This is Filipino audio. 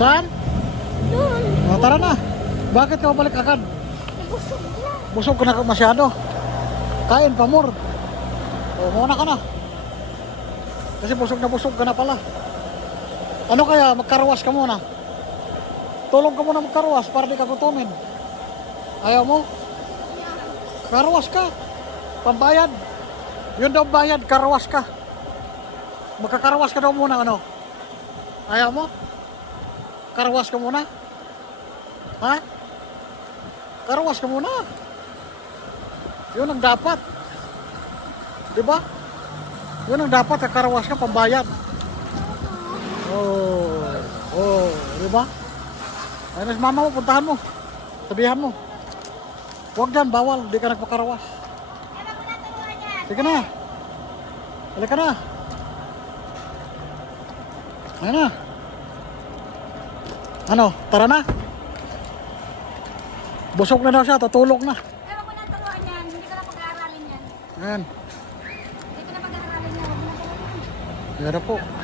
Saan? Doon. O, tara na. Bakit ka balik agad? Busog na. Busog ka na masyado. Kain pa more. O, muna ka na. Kasi busog ka na pala. Ano kaya, magkarawas ka muna. Tulong ka muna magkarawas para di ka gutumin. Ayaw mo? Karawas ka. Pambayad. Yun daw bayad, karawas ka. Magkakarawas ka daw muna, ano? Ayaw mo? Karawas ka muna? Ha? Karawas ka muna. Yun ang dapat. Diba? Yun ang dapat, karawas ka, pambayad. Oh, oh, diba? Ayun na si mama mo, puntahan mo. Sabihan mo. Huwag dyan, bawal, di ka nagpakarawas. Sige na. Halika na. Ayun na. Ano, tara na. Busog na daw siya, tutulog na. Ewan ko na turuan yan. Hindi ko na pag-aaralin yan. Ayan. Hindi ko na pag-aaralin yan. Huwag mo na turuan. Yan na po.